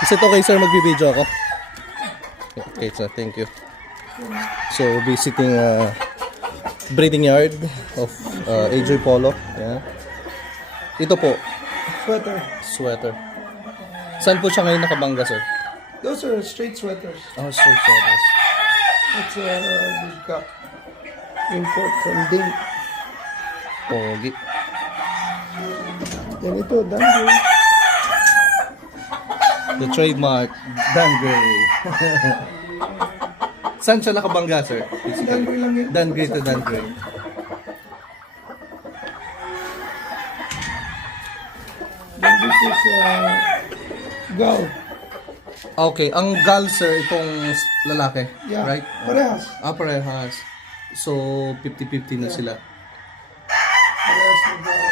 Is it okay, sir, magbibideo ako? Okay, sir. Thank you. So, visiting breeding yard of AJ Polo. Yeah. Ito po, Sweater. sweater. Saan po siya ngayon nakabangga, sir? Those are straight sweaters. Oh, straight sweaters. That's a big cup. Import from Ding. Pogi. Yan ito, Danbury. The trademark, Dan Gray. Saan siya nakabangga, sir? Danbury lang yun. Dan Gray to Dan Gray. Then this is Gal. Okay, ang gal, sir, itong lalaki, Yeah, right? parehas. Parehas. So, 50-50 na sila. Parehas na Gal.